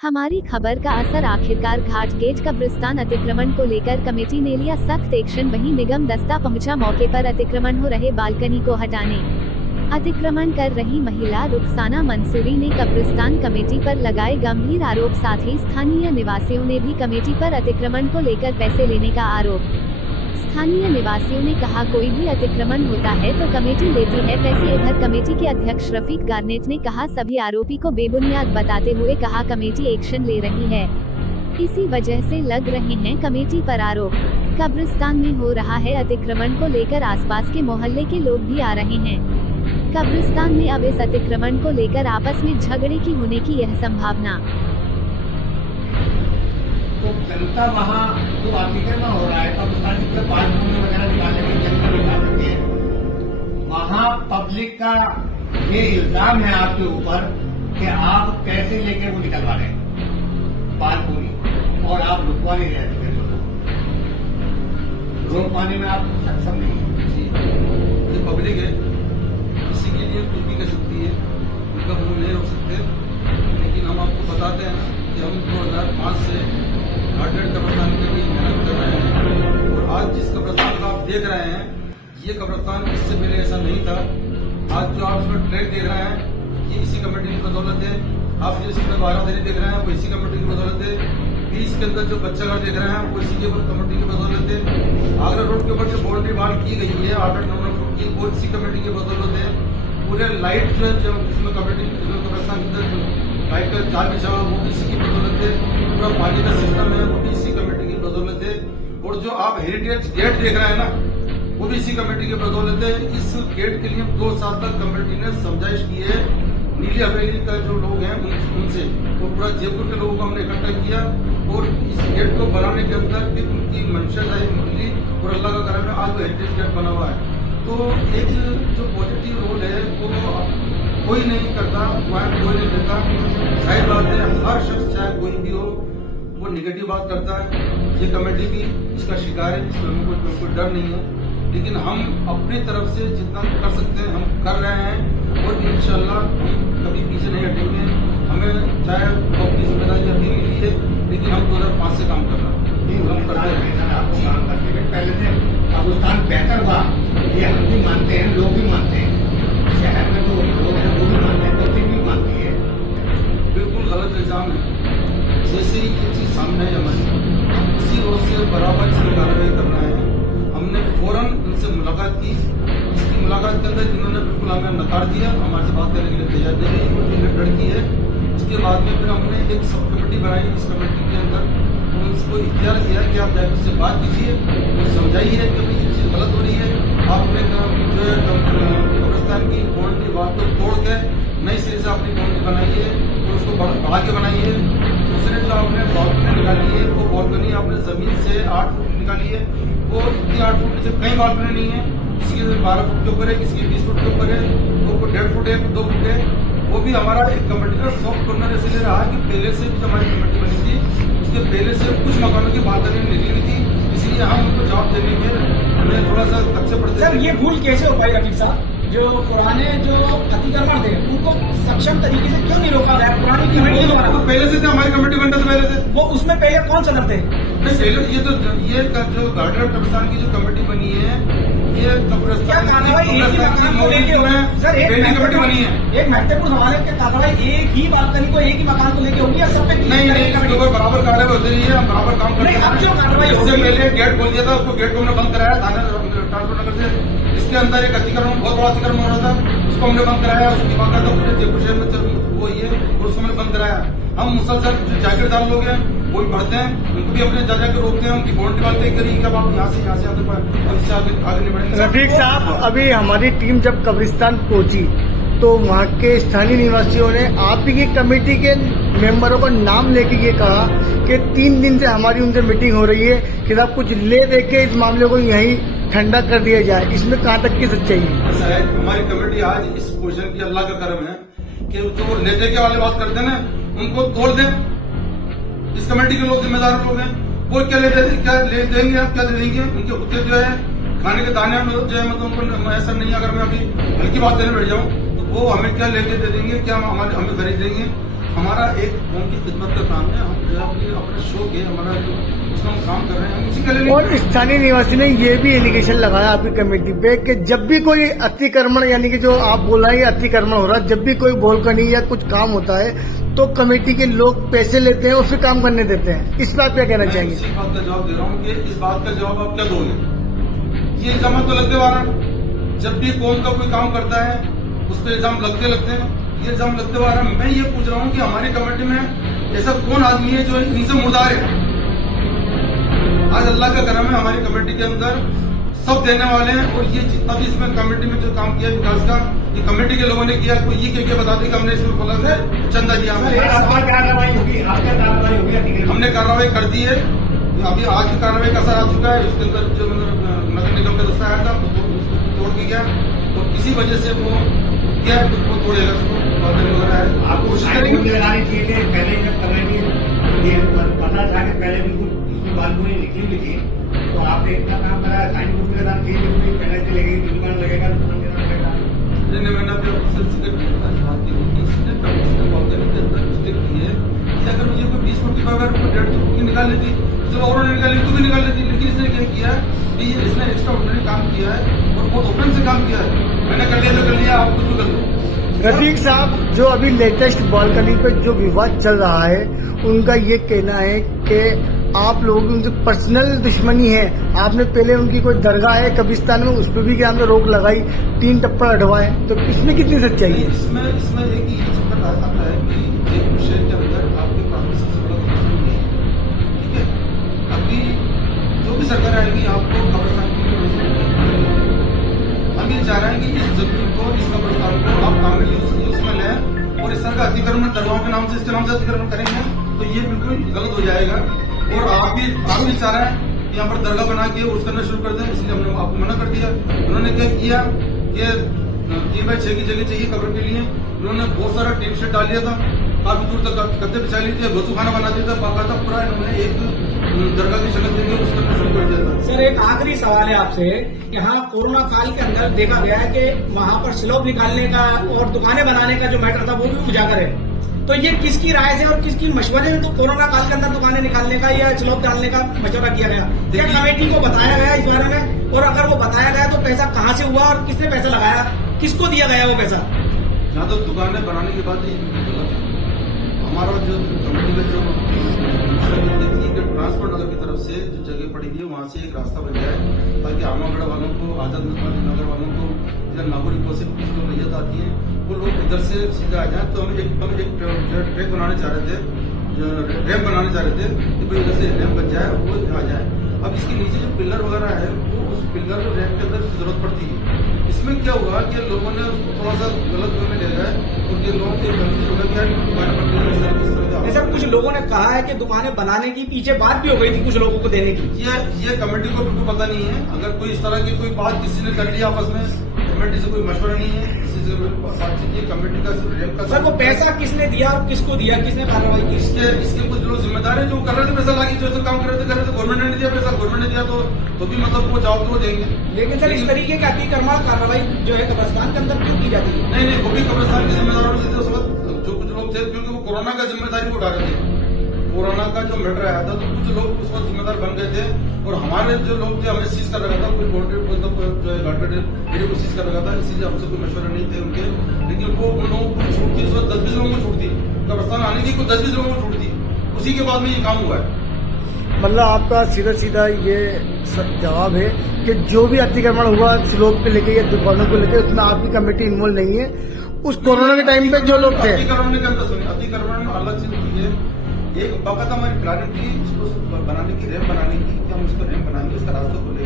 हमारी खबर का असर आखिरकार घाट गेट कब्रिस्तान अतिक्रमण को लेकर कमेटी ने लिया सख्त एक्शन। वहीं निगम दस्ता पहुंचा मौके पर अतिक्रमण हो रहे बालकनी को हटाने। अतिक्रमण कर रही महिला रुखसाना मंसूरी ने कब्रिस्तान कमेटी पर लगाए गंभीर आरोप। साथ ही स्थानीय निवासियों ने भी कमेटी पर अतिक्रमण को लेकर पैसे लेने का आरोप। स्थानीय निवासियों ने कहा, कोई भी अतिक्रमण होता है तो कमेटी लेती है पैसे। इधर कमेटी के अध्यक्ष रफीक गार्नेट ने कहा, सभी आरोपी को बेबुनियाद बताते हुए कहा, कमेटी एक्शन ले रही है, इसी वजह से लग रहे हैं कमेटी पर आरोप। कब्रिस्तान में हो रहा है अतिक्रमण को लेकर आसपास के मोहल्ले के लोग भी आ रहे हैं। कब्रिस्तान में अब इस अतिक्रमण को लेकर आपस में झगड़े की होने की यह संभावना। तो जनता वहाँ जो अतिक्रमण हो रहा है कब्रिस्तान की बालकनी वगैरह निकालने की जनता निकाल रही है। वहाँ पब्लिक का ये इल्जाम है आपके ऊपर कि आप पैसे लेके वो निकलवा रहे हैं बालकनी, और आप रुकवा नहीं रहे थे। रोक पाने में आप सक्षम नहीं है। ये पब्लिक है, किसी के लिए कुछ भी कर सकती है, उनका मुंह नहीं रोक सकते। लेकिन हम आपको बताते हैं कि हम 2005 से घाट गेट कब्रिस्तान के लिए मेहनत कर रहे हैं। और आज जिस कब्रिस्तान को आप देख रहे हैं, ये कब्रिस्तान इससे पहले ऐसा नहीं था। आज जो आप इसमें ट्रैक देख रहे हैं, ये इसी कमेटी की बदौलत है। आप जो इसमें बारादरी देख रहे हैं, वो इसी कमेटी की बदौलत है। बीच के अंदर जो बच्चा घर देख रहे हैं, वो इसी के कमेटी की बदौलत है। आगरा रोड के ऊपर जो बाउंड्री वाल की गई है 8-9 फुट की, वो इसी कमेटी की बदौलत है। पूरे लाइट जो इसमें कमेटी कब्रिस्तान के अंदर लाइट का जाल बिछा हुआ, वो भी इसी की बदौलत है। पूरा पानी का सिस्टम है, वो भी इसी कमेटी की बदौलत है। और जो आप हेरिटेज गेट देख रहे हैं ना, वो भी इसी कमेटी की बदौलत है। इस गेट के लिए 2 साल तक कमेटी ने समझाइश की है। नीली हवेली का जो लोग हैं उनसे, वो पूरा जयपुर के लोगों को हमने इकट्ठा किया, और इस गेट को बनाने के अंदर भी उनकी मंशा मिली, और अल्लाह का करम है आज वो हेरिटेज गेट बना हुआ है। तो एक जो पॉजिटिव रोल है वो कोई नहीं करता, वहाँ कोई नहीं देता। सही बात है, हर शख्स चाहे कोई भी हो वो निगेटिव बात करता है। ये कमेटी भी इसका शिकार है, इसमें हमको कोई डर नहीं है। लेकिन हम अपनी तरफ से जितना कर सकते हैं हम कर रहे हैं, और इंशाल्लाह हम कभी पीछे नहीं हटेंगे। हमें चाहे बहुत की जिम्मेदारी अभी मिली है, लेकिन हम 2005 से काम कर रहे हैं। हम करते हैं आपको काम करते हैं। पहले से कब्रिस्तान बेहतर हुआ, ये हम भी मानते हैं, लोग भी मानते हैं। शहर में जो लोग हैं वो भी मानते हैं, पब्लिक भी मानती है। बिल्कुल गलत इल्जाम है। जैसे ही ये चीज सामने है हमारी, हम उसी रोज से बराबर इसकी कार्रवाई करना है। हमने फौरन उनसे मुलाकात की। इसकी मुलाकात के अंदर जिन्होंने बिल्कुल हमें नकार दिया, हमारे से बात करने के लिए तैयार नहीं है, वो जो लड़की है। उसके बाद में फिर हमने एक सब कमेटी बनाई। इस कमेटी के अंदर उनको इख्तियार दिया कि आप जाकर उससे बात कीजिए, वो समझाइए कि भाई ये चीज़ गलत हो रही है। आपने जो है कब्रिस्तान की बाउंड्री वाल को तोड़ के नई सिरे से अपनी बाउंड्री बनाइए, और उसको बढ़ा के बनाइए। दूसरे जो आपने बालकनी निकाली है, वो बालकनी आपने जमीन से 8 फुट निकाली है। वो इतनी 8 फुट से कई बालकनी नहीं है, किसी के 12 फुट के ऊपर है, किसी के 20 फुट के ऊपर है, वो 1.5 फुट है, 2 फुट है। वो भी हमारा एक कमेटी का सॉफ्ट कॉर्नर इसलिए रहा कि पहले से भी हमारी कमेटी बनी थी, उसके पहले से कुछ मकानों की बालकनी निकली नहीं थी, इसलिए हम उनको जवाब देने के हमें थोड़ा सा कच्चे पड़ते। सर, ये भूल कैसे हो पाई रफीक साहब? जो पुराने जो अतिक्रमण थे उनको सक्षम तरीके से क्यों नहीं रोका गया? पुरानी की तो पहले से थे, हमारी कमेटी बनने से पहले थे। वो उसमें पहले कौन सा थे? पहले ये जो घाट गेट कब्रिस्तान की जो कमेटी बनी है, ये कब्रिस्तान की कमेटी बनी है। एक महत्वपूर्ण सवाल है कि कार्रवाई एक ही बालकनी को, एक ही मकान को लेके होगी या सब पे? नहीं, इसके ऊपर बराबर कार्रवाई होती रही है, हम बराबर काम करते हैं। क्यों कार्रवाई? इससे पहले गेट खोल दिया था, उसको गेट को हमने बंद कराया थाना ट्रांसपोर्ट नगर से। इसके अंदर एक अतिक्रमण, बहुत बड़ा अतिक्रमण हो रहा था, उसको हमने बंद कराया। उसकी बाकायदा पूरे जयपुर शहर में वो ये, और उसको हमने बंद कराया। हम मुसलसल जो जागीरदार लोग हैं वो भी बढ़ते हैं, उनको भी अपने जा के रोकते हैं, उनकी बाउंड्री वाल तय करिए कब आप यहाँ से आगे नहीं बढ़ेंगे। रफीक साहब, अभी हमारी टीम जब कब्रिस्तान पहुंची तो वहाँ के स्थानीय निवासियों ने आप ही की कमेटी के मेंबरों का नाम लेके ये कहा कि 3 दिन से हमारी उनसे मीटिंग हो रही है कि साहब कुछ ले दे के इस मामले को यहीं ठंडा कर दिया जाए। इसमें कहाँ तक की सच्चाई है? ऐसा है, हमारी कमेटी आज इस पोजीशन की अल्लाह का करम है कि जो ले दे के वाले बात करते हैं ना, उनको तोड़ दें। इस कमेटी के लोग जिम्मेदार लोग हैं, वो क्या ले देंगे, आप क्या दे देंगे? उनके हुक्के जो है खाने के दाने जो है, मतलब उनको ऐसा नहीं, अगर मैं अभी हल्की बात देने बैठ जाऊँ तो वो हमें क्या लेके दे देंगे, क्या हमें खरीद देंगे? हमारा एक कौम की खिदमत का काम है। हम जो अपने शौक है हमारा जो उसमें हम काम कर रहे हैं हम उसी के लिए। और स्थानीय निवासी ने ये भी एलिगेशन लगाया आपकी कमेटी पे कि जब भी कोई अतिक्रमण यानी कि जो आप बोल रहे हैं अतिक्रमण हो रहा है, जब भी कोई बालकनी या कुछ काम होता है तो कमेटी के लोग पैसे लेते हैं और फिर काम करने देते हैं। इस बात पे क्या कहना मैं चाहेंगे? इसी बात का जवाब दे रहा हूँ कि इस बात का जवाब आप क्या दोगे? ये इल्जाम तो लगते आ रहा है। जब भी कौम का कोई काम करता है उस पर इल्जाम लगते हैं। ये इल्जाम लगते आ रहा है। मैं ये पूछ रहा हूँ कि हमारी कमेटी में ऐसा कौन आदमी है जो इनसे मुर्दार है? आज अल्लाह का करम है, हमारी कमेटी के अंदर सब देने वाले हैं। और ये जितना भी इसमें कमेटी में जो काम किया विकास का, ये कमेटी के लोगों ने किया। कोई ये कह के बताते कि हमने इसमें फला से चंदा दिया। आपका कार्रवाई होगी, आपका कार्रवाई होगी अतिक्रमण। हमने कार्रवाई कर दी है। अभी आज की कार्रवाई का असर आ चुका है। उसके अंदर जो नगर निगम का दस्ता आया था वो तोड़ के गया। तो किसी वजह से वो क्या वो तोड़ेगा उसको वगैरह है। आपको साइन बोर्ड लगानी चाहिए थे पहले, जब कमेटी ये पता था कि पहले बिल्कुल इसमें बालकनी निकली हुई थी तो आपने इतना काम करा है। साइन बोर्ड लगाना चाहिए थे, पहले से लगेगी दुकान लगेगा, दुकान देना लगेगा। मैंने अपने ऑफिसर से बात की कि इसने बालकनी के अंदर मिस्टेक की है कि अगर मुझे कोई 20 फुट की बगैर 1.5 फुट की निकाल लेती चलो और निकाली तो भी निकाल लेती। लेकिन इसने क्या किया कि ये इसने एक्स्ट्रा ऑर्डिनरी काम किया है और बहुत ओपन से काम किया है। मैंने कर लिया तो कर लिया, आप कुछ भी कर लो। रफीक साहब, जो अभी लेटेस्ट बालकनी पे जो विवाद चल रहा है उनका ये कहना है कि आप लोगों की उनसे पर्सनल दुश्मनी है। आपने पहले उनकी कोई दरगाह है कब्रिस्तान में, उस पर भी क्या हमने रोक लगाई, 3 टप्पा हटवाए, तो इसमें कितनी सच्चाई है? इसमें एक ही चक्कर आता है कि एक विषय के अंदर आपके प्राथमिक सबसे बड़ा दुश्मन नहीं है। ठीक है, अभी जो भी सरकार आएगी आपको कब्रिस्तान के लिए हम ये चाह रहे हैं कि इस जमीन को, इस कब्रिस्तान को आप कामिल यूज में लें और इस तरह का अतिक्रमण दरगाहों के नाम से, इसके नाम से अतिक्रमण करेंगे तो ये बिल्कुल गलत हो जाएगा। और आप भी चाह रहे हैं कि यहाँ पर दरगाह बना के उस करना शुरू कर दें, इसलिए हमने आपको मना कर दिया। उन्होंने क्या किया कि 3x6 की जगह चाहिए कब्र के लिए। उन्होंने बहुत सारा टीन शेड डाल दिया था, काफी दूर तक कत्ते बिछा लिए थे, गोसू खाना बना दिया था, बाकायदा पूरा इन्होंने एक दरगाह की शक्ल देकर उस करना शुरू कर दिया था। सर, एक आखिरी सवाल है आपसे। यहाँ कोरोना काल के अंदर देखा गया है कि वहाँ पर स्लैब निकालने का और दुकानें बनाने का जो मैटर था वो भी उजागर है। तो ये किसकी राय से और किसकी मशवरे में तो कोरोना काल के अंदर दुकानें निकालने का या स्लैब डालने का मशवरा किया गया? क्या कमेटी को बताया गया इस बारे में? और अगर वो बताया गया तो पैसा कहाँ से हुआ और किसने पैसा लगाया, किसको दिया गया वो पैसा? जहाँ तक दुकानें बनाने की बात है गलत है। हमारा जो कमेटी का जो ट्रांसपोर्ट नगर की तरफ से जो जगह पड़ी हुई है वहाँ से एक रास्ता बन जाए ताकि आमागढ़ वालों को, आजाद नगर वालों को, इधर नागरिकों से कुछ लोग रैयत आती है वो लोग इधर से सीधा आ जाए। तो हम एक ट्रैक बनाने चाह रहे थे, रैम्प बनाने चाह रहे थे कि भाई इधर से रैम्प बन जाए वो आ जाए। अब इसके नीचे जो पिलर वगैरह है वो उस पिलर और रैम्प के अंदर जरूरत पड़ती है। इसमें क्या हुआ कि लोगों ने उसको थोड़ा सा गलत वे में ले गए और ये लोगों के कंफ्यूज हो गया कि दुकानें बन रही है सर, कुछ लोगों ने कहा है कि दुकानें बनाने की पीछे बात भी हो गई थी कुछ लोगों को देने की। ये कमेटी को बिल्कुल पता नहीं है। अगर कोई इस तरह की कोई बात किसी ने कर ली आपस में, कमेटी से कोई मशवरा नहीं है, किसी से बातचीत नहीं, कमेटी का सर वो पैसा किसने दिया और किसको दिया, किसने कार्रवाई की? इसके कुछ लोग जिम्मेदार है जो कर रहे थे पैसा लाके, जो काम कर रहे थे गवर्नमेंट ने दिया पैसा, गवर्नमेंट ने दिया तो भी मतलब वो जवाब तो देंगे। लेकिन सर इस तरीके का अतिक्रमण कार्रवाई जो है कब्रिस्तान के अंदर क्यों की जाती है? नहीं, वो भी कब्रिस्तान के जिम्मेदारों से थे उस वक्त जो कुछ लोग थे, क्योंकि वो कोरोना का जिम्मेदारी उठा रहे थे। कोरोना का जो मैटर आया था तो कुछ लोग उस वक्त जिम्मेदार बन गए थे और हमारे जो लोग थे हमें सीज कर रखा था, कोई बाउंड्री मतलब जो है गार्ड एरिया को सीज कर रखा था, इसीलिए हमसे कोई मशवरा नहीं थे उनके। लेकिन वो उन लोगों को छूट थी, उस वक्त 10-20 लोगों को छूट थी कब्रिस्तान आने की, कोई 10-20 लोगों को छूट थी, उसी के बाद में ये काम हुआ है। मतलब आपका सीधा ये जवाब है कि जो भी अतिक्रमण हुआ स्लोप पे लेके या दुकानों को लेके उसमें आपकी कमेटी इन्वॉल्व नहीं है। उस कोरोना के टाइम पे जो लोग थे, अतिक्रमण अलग चीज होती है। एक बाकायदा हमारी प्लानिंग थी इसको बनाने की, रैम्प बनाने की, कि हम उसको रैम्प बनाएंगे, इसका रास्ता खोलेंगे।